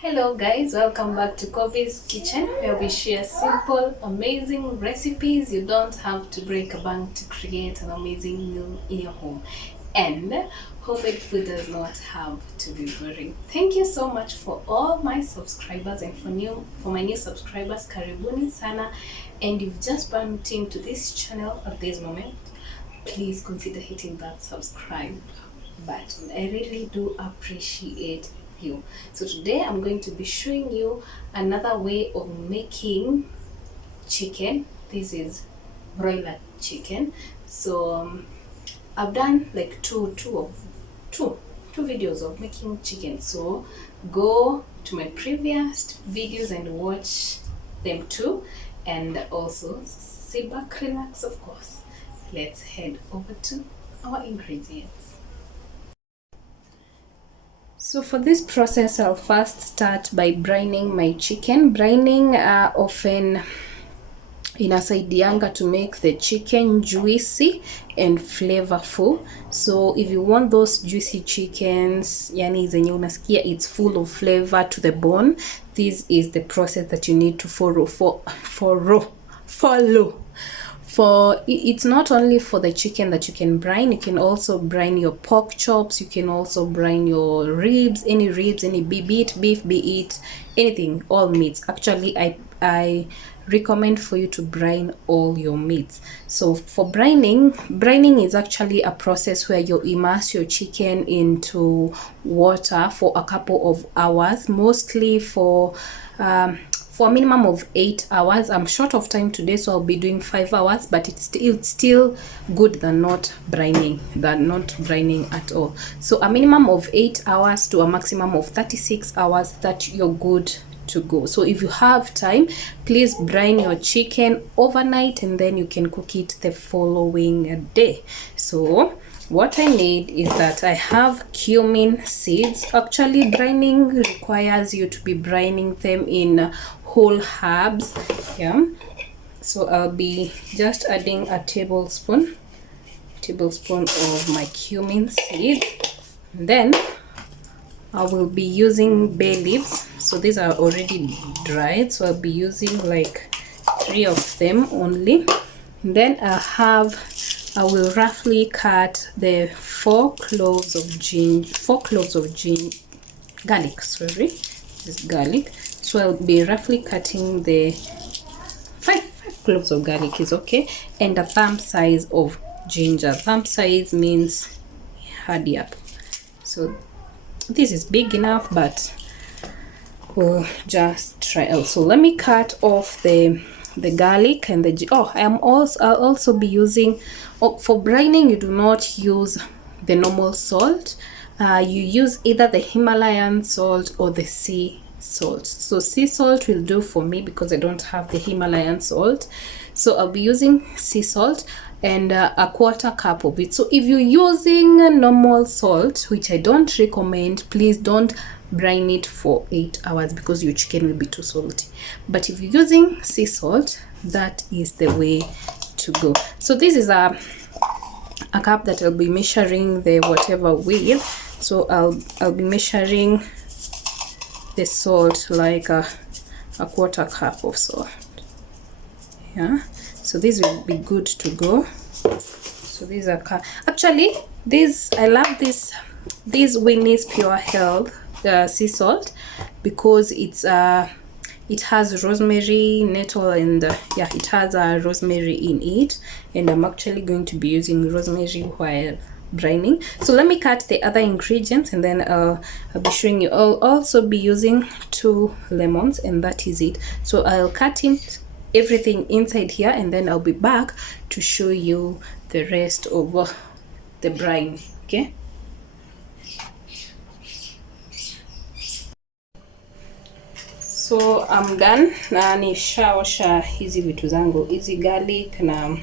Hello guys, welcome back to Kobe's Kitchen, where we share simple, amazing recipes. You don't have to break a bank to create an amazing meal in your home. And homemade food does not have to be boring. Thank you so much for all my subscribers, and for my new subscribers, karibuni sana. And you've just bumped into this channel at this moment, please consider hitting that subscribe button. I really do appreciate you. So today I'm going to be showing you another way of making chicken. This is broiler chicken. So I've done like two videos of making chicken. So go to my previous videos and watch them too, and also sit back, relax, of course. Let's head over to our ingredients. So for this process, I'll first start by brining my chicken. Brining often inasaidianga to make the chicken juicy and flavorful. So if you want those juicy chickens, yani zenye unasikia it's full of flavor to the bone, this is the process that you need to follow. For it's not only for the chicken that you can brine, you can also brine your pork chops, you can also brine your ribs, any be it beef, be it anything, all meats. Actually, I recommend for you to brine all your meats. So for brining is actually a process where you immerse your chicken into water for a couple of hours, mostly for a minimum of 8 hours. I'm short of time today, so I'll be doing 5 hours, but it's still good than not brining at all. So a minimum of 8 hours to a maximum of 36 hours that you're good to go. So if you have time, please brine your chicken overnight and then you can cook it the following day. So what I need is that I have cumin seeds. Actually, brining requires you to be brining them in whole herbs. Yeah. So I'll be just adding a tablespoon of my cumin seeds. And then I will be using bay leaves. So these are already dried, so I'll be using like 3 of them only. And then I will roughly cut the 4 cloves of garlic. Sorry, this is garlic. So I'll be roughly cutting the 5 cloves of garlic is okay, and a thumb size of ginger. Thumb size means hurry up. So this is big enough, but we'll just try. Also, let me cut off the garlic and I'll also be using, for brining you do not use the normal salt. You use either the Himalayan salt or the sea salt. So sea salt will do for me because I don't have the Himalayan salt. So I'll be using sea salt and a 1/4 cup of it. So if you're using normal salt, which I don't recommend, please don't brine it for 8 hours because your chicken will be too salty. But if you're using sea salt, that is the way to go. So this is a cup that I'll be measuring the whatever with. So I'll be measuring the salt like a 1/4 cup of salt. Yeah, so this will be good to go. So these are actually I love this Winnie's Pure Health sea salt because it has rosemary, nettle, and it has rosemary in it, and I'm actually going to be using rosemary while brining. So let me cut the other ingredients and then I'll be showing you. I'll also be using 2 lemons, and that is it. So I'll cut in everything inside here and then I'll be back to show you the rest of the brine. Okay. So I'm done na nishaosha hizi vitu zangu, hizi garlic na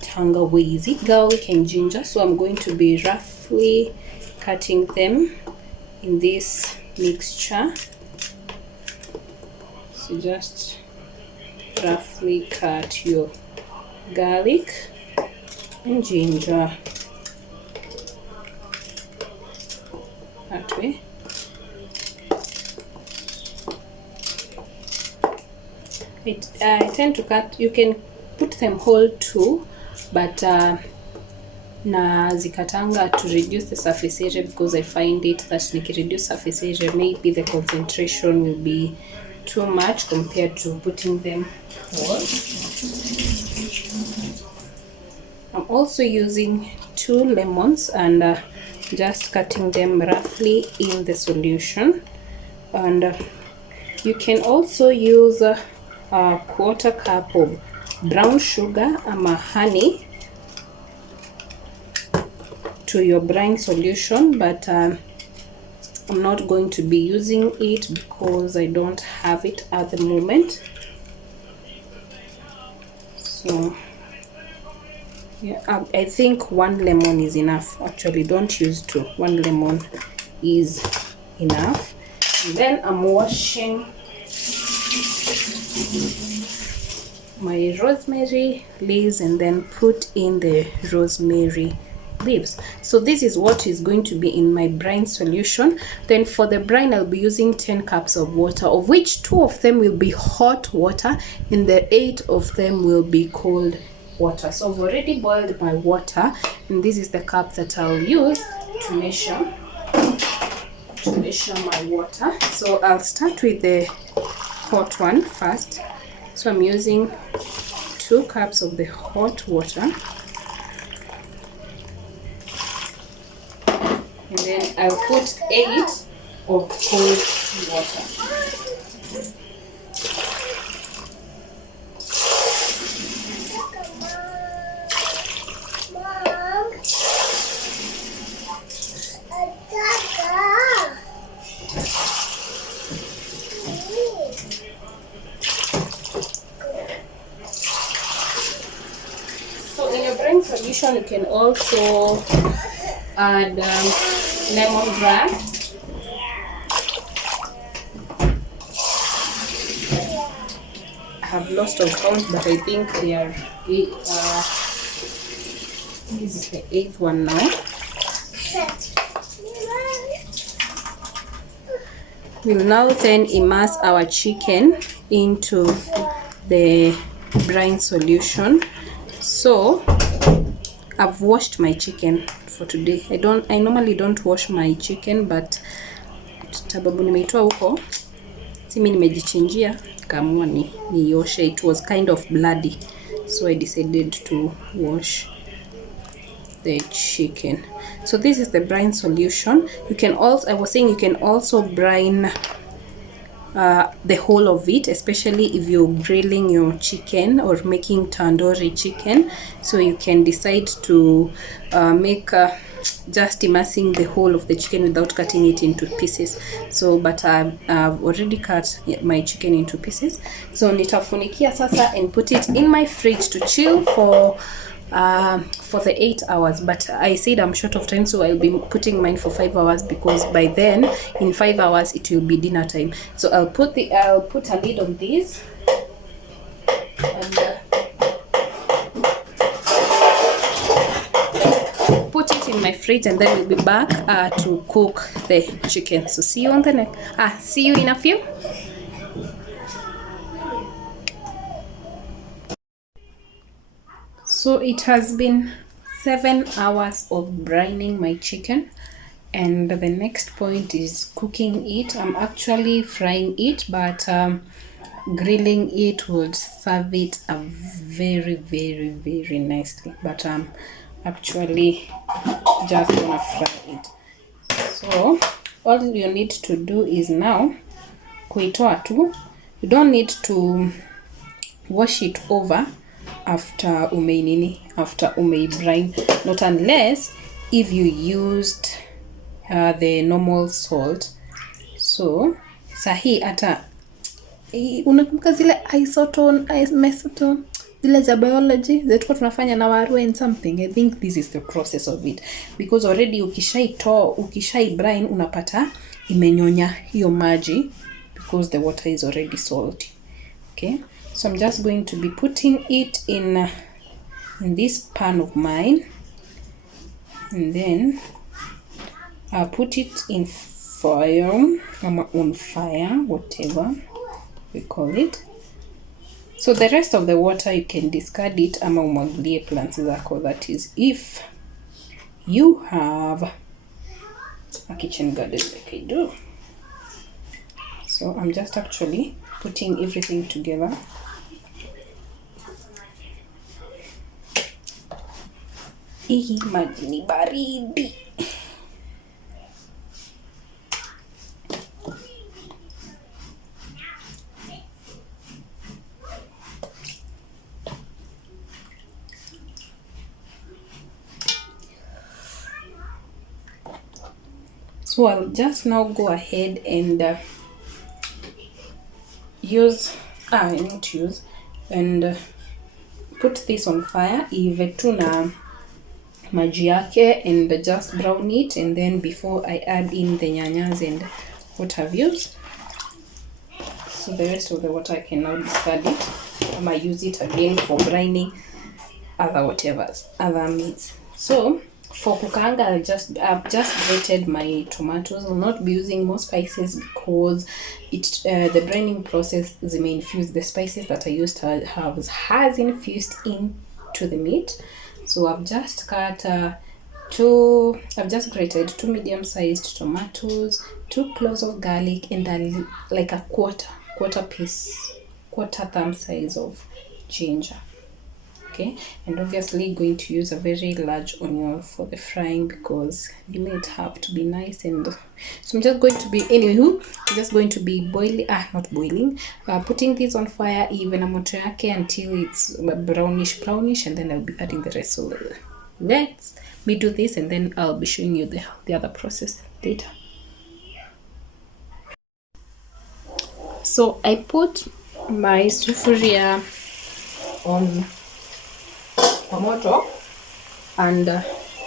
tangawizi, garlic and ginger. So I'm going to be roughly cutting them in this mixture. So just roughly cut your garlic and ginger that way. I tend to cut. You can put them whole too, but na zikatanga to reduce the surface area, because I find it that reduce surface area, maybe the concentration will be too much compared to putting them whole. I'm also using 2 lemons and just cutting them roughly in the solution. And you can also use a 1/4 cup of brown sugar or honey to your brine solution, but I'm not going to be using it because I don't have it at the moment. So yeah, I think 1 lemon is enough. Actually, don't use 2. 1 lemon is enough. And then I'm washing my rosemary leaves and then put in the rosemary leaves. So this is what is going to be in my brine solution. Then for the brine, I'll be using 10 cups of water, of which 2 of them will be hot water and the 8 of them will be cold water. So I've already boiled my water, and this is the cup that I'll use to measure my water. So I'll start with the hot one first. So I'm using 2 cups of the hot water, and then I'll put 8 of cold water. So in your brine solution, you can also add lemongrass. I have lost of count, but I think they are this is the 8th one now. We'll now then immerse our chicken into the brine solution. So I've washed my chicken for today. I normally don't wash my chicken, but sababu nimeitoa huko, simi nimejichinjia, kaamua nioshe. It was kind of bloody, so I decided to wash the chicken. So this is the brine solution. You can also, I was saying, you can also brine the whole of it, especially if you're grilling your chicken or making tandoori chicken. So you can decide to make just immersing the whole of the chicken without cutting it into pieces. So but I've already cut my chicken into pieces. So nitafunikia sasa and put it in my fridge to chill for the 8 hours. But I said I'm short of time, so I'll be putting mine for 5 hours, because by then in 5 hours it will be dinner time. So I'll put a lid on this, and put it in my fridge, and then we'll be back to cook the chicken. So see you on the next see you in a few. So it has been 7 hours of brining my chicken, and the next point is cooking it. I'm actually frying it, but grilling it would serve it very, very, very nicely. But I'm actually just gonna fry it. So all you need to do is now kuitoa tu. You don't need to wash it over after umei brine, not unless if you used the normal salt. So sahi hata unakumbuka zile mesotone zile za biology zetu tunafanya na waru and something. I think this is the process of it, because already ukishai brine unapata imenyonya hiyo maji, because the water is already salty. Okay, so I'm just going to be putting it in this pan of mine, and then I'll put it in fire, on fire, whatever we call it. So the rest of the water you can discard it ama umwagilie plants zako. That is if you have a kitchen garden like I do. So I'm just actually putting everything together. Hii maji ni baridi. So I'll just now go ahead and put this on fire ive tu na maji yake, and just brown it, and then before I add in the nyanyas and what I've used. So the rest of the water I can now discard it. I might use it again for brining other meats. So for kukaanga, I've just grated my tomatoes. I'll not be using more spices because the brining process may infuse the spices that I used to have has infused into the meat. So I've just grated 2 medium-sized tomatoes, 2 cloves of garlic, and like a quarter thumb size of ginger. Okay, and obviously going to use a very large onion for the frying because you may have to be nice. And so I'm just going to be putting this on fire even a moto yake until it's brownish, and then I'll be adding the rest. So let me do this, and then I'll be showing you the other process later. So I put my sufuria on moto and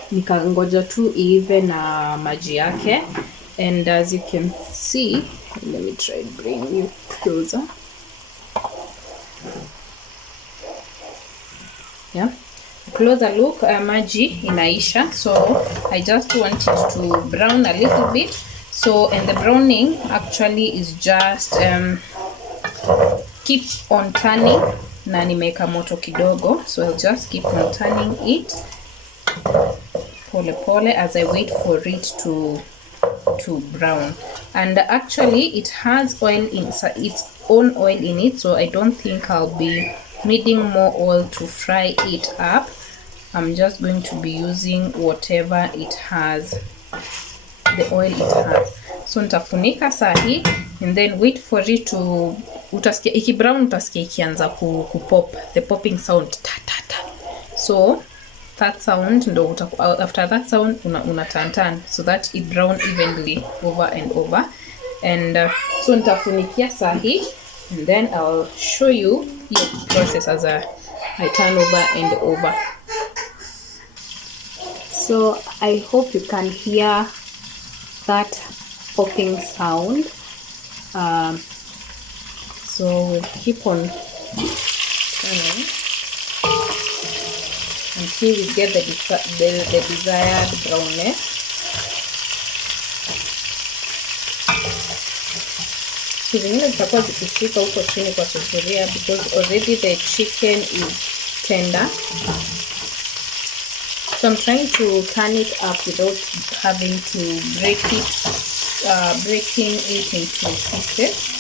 nikangoja tu ive na maji yake, and as you can see, let me try and bring you closer. Yeah, closer look, maji inaisha, so I just want it to brown a little bit. So, and the browning actually is just keep on turning, na nimeka moto kidogo, so I'll just keep on turning it pole pole as I wait for it to brown. And actually it has its own oil in it, so I don't think I'll be needing more oil to fry it up. I'm just going to be using whatever it has, the oil it has. So nitafunika sahi and then wait for it to, utasikia iki brown, utasikia ikianza kupop, the popping sound ta ta ta. So that sound ndo after that sound una turn so that it brown evenly over and over. And so nitafunikia sahi, and then I'll show you the process as I turn over and over. So I hope you can hear that popping sound. So we'll keep on turning until we get the desired brownness. So zingine zitakuwa zikishika huko chini kwa sufuria because already the chicken is tender. So I'm trying to turn it up without having to breaking it into pieces.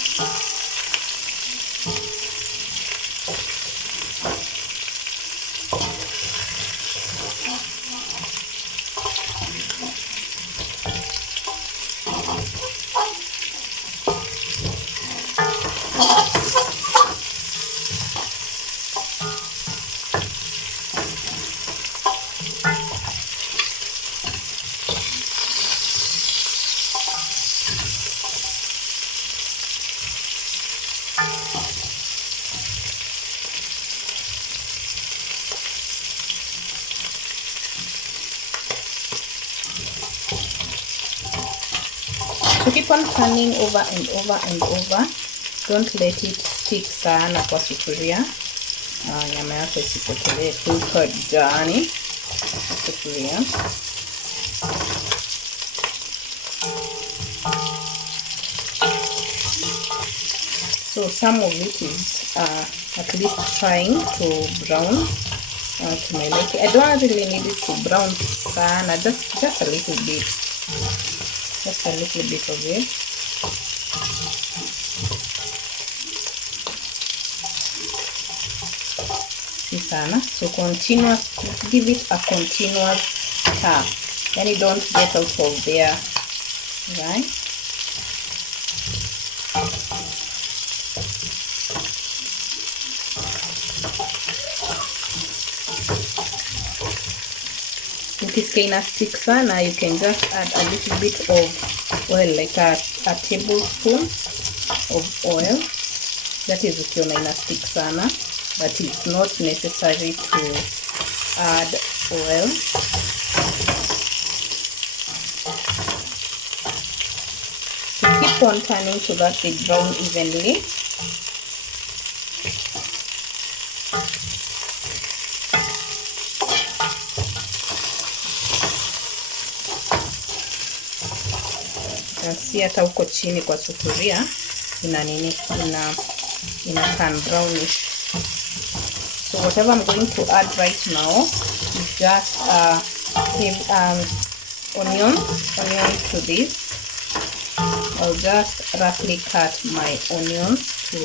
So keep on turning over and over and over. Don't let it stick sana kwa sufuria. Nyama yako isipotelee huko ndani sufuria. So some of it is at least trying to brown to my liking. I don't really need it to brown sana, just a little bit, just a little bit of it. Sana. So continuous, give it a continuous stir, and you don't get out of there, right? Ukisikia ina stick sana, you can just add a little bit of oil, like a tablespoon of oil. That is ukiona ina stick sana, but it's not necessary to add oil. So keep on turning so that they brown evenly. See hata huko chini kwa sufuria ina nini, ina turn brownish. So whatever I'm going to add right now is just onion to this. I'll just roughly cut my onions to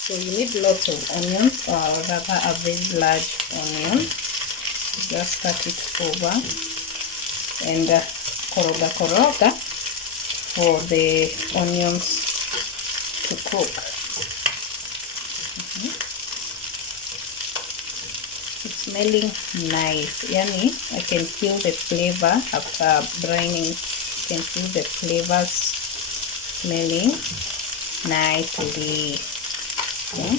so you need lots of onions, or rather a very large onion. Just cut it over and koroga for the onions to cook. It's smelling nice. Yummy. I can feel the flavor after brining. You can feel the flavors smelling nicely. Okay.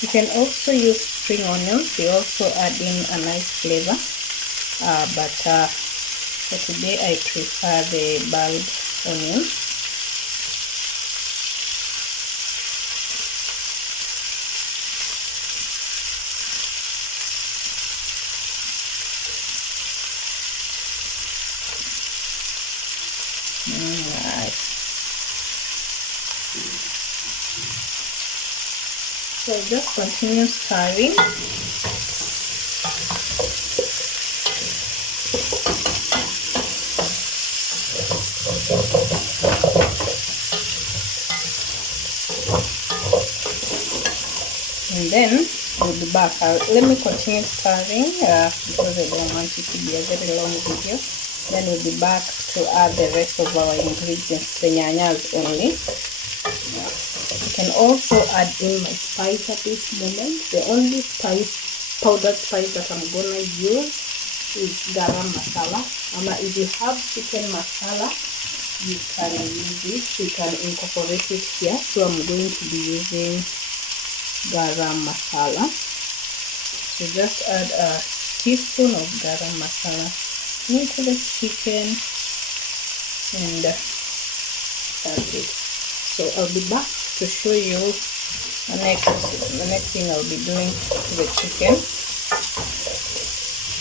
You can also use spring onions. They also add in a nice flavor, but for today I prefer the bulb onion. Alright. So just continue stirring. And then we'll be back. Let me continue stirring because I don't want it to be a very long video. Then we'll be back to add the rest of our ingredients, the nyanyas only. You can also add in my spice at this moment. The only powdered spice that I'm gonna use is garam masala. If you have chicken masala, you can use it. You can incorporate it here. So I'm going to be using garam masala. So just add a teaspoon of garam masala into the chicken, and that's it. So I'll be back to show you the next thing I'll be doing to the chicken.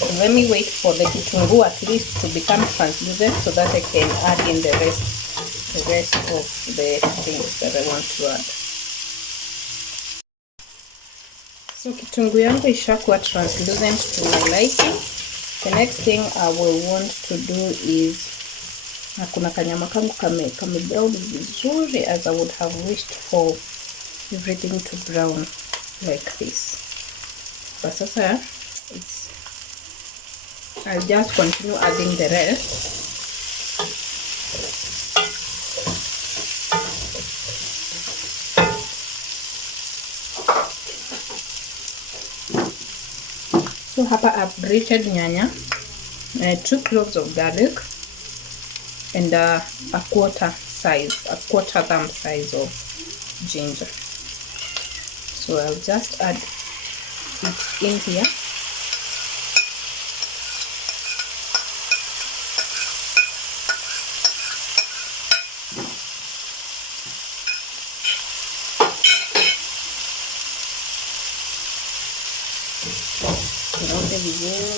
And let me wait for the kitungu at least to become translucent so that I can add in the rest of the things that I want to add. So kitungu yangu ishakuwa translucent to my liking. The next thing I will want to do is kuna kanyama kangu kame brown vizuri, as I would have wished for everything to brown like this. But sasa I'll just continue adding the rest. So hapa I've grated nyanya, 2 cloves of garlic, and a quarter thumb size of ginger. So I'll just add it in here. Koroge vizuri.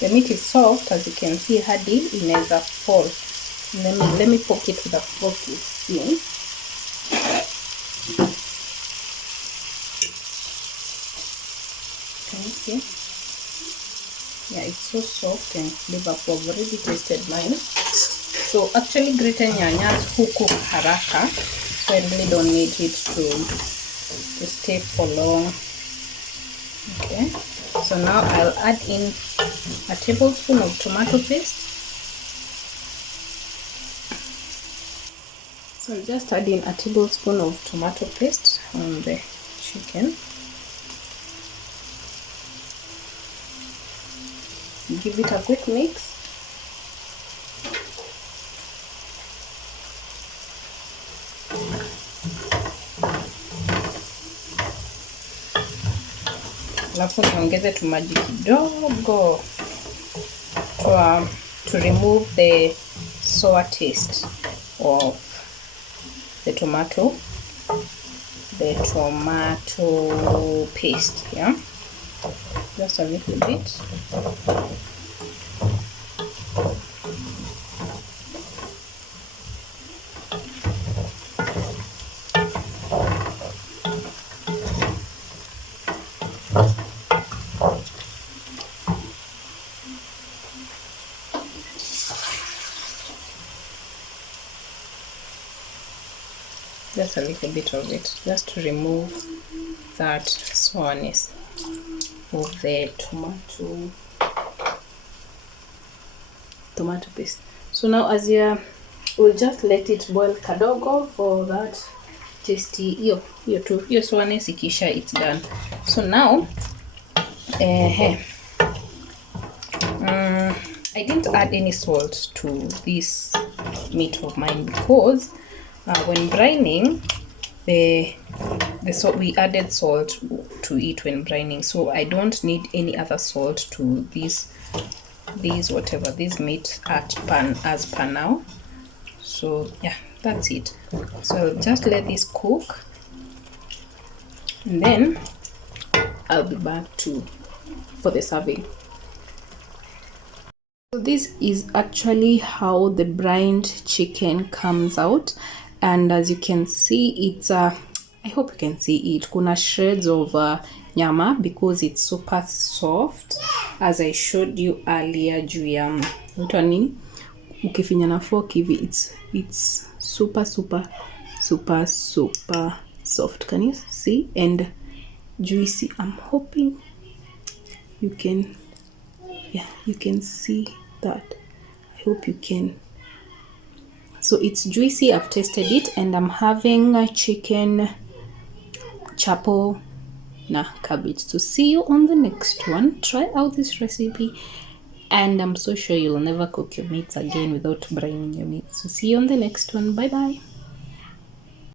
The meat is soft, as you can see, hadi inaweza fall. Let me poke it with a fork to see. Can you see? Yeah, it's so soft and flavorful. I've already tasted mine. So actually, grated nyanyas who cook haraka, so I really don't need it to stay for long. Okay, so now I'll add in a tablespoon of tomato paste. So I'll just add in a tablespoon of tomato paste on the chicken. Give it a quick mix. Alafu niongeze tu maji kidogo to remove the sour taste of the tomato paste. Yeah, just a little bit. Just a little bit of it, just to remove that sourness of the tomato paste. So now we'll just let it boil kadogo for that tasty hiyo sourness ikisha, it's done. So now I didn't add any salt to this meat of mine because when brining, we added salt to it when brining, so I don't need any other salt to this meat as per now. So yeah, that's it. So just let this cook, and then I'll be back for the serving. So this is actually how the brined chicken comes out, and as you can see, it's I hope you can see it, kuna shreds of nyama because it's super soft, as I showed you earlier. Juu ya nini, ukifinya na fork hivi, it's super soft. Can you see? And juicy. I'm hoping you can, yeah, you can see that. I hope you can. So it's juicy. I've tasted it, and I'm having a chicken chapo na cabbage. So see you on the next one. Try out this recipe, and I'm so sure you'll never cook your meats again without brining your meats. So see you on the next one. Bye bye.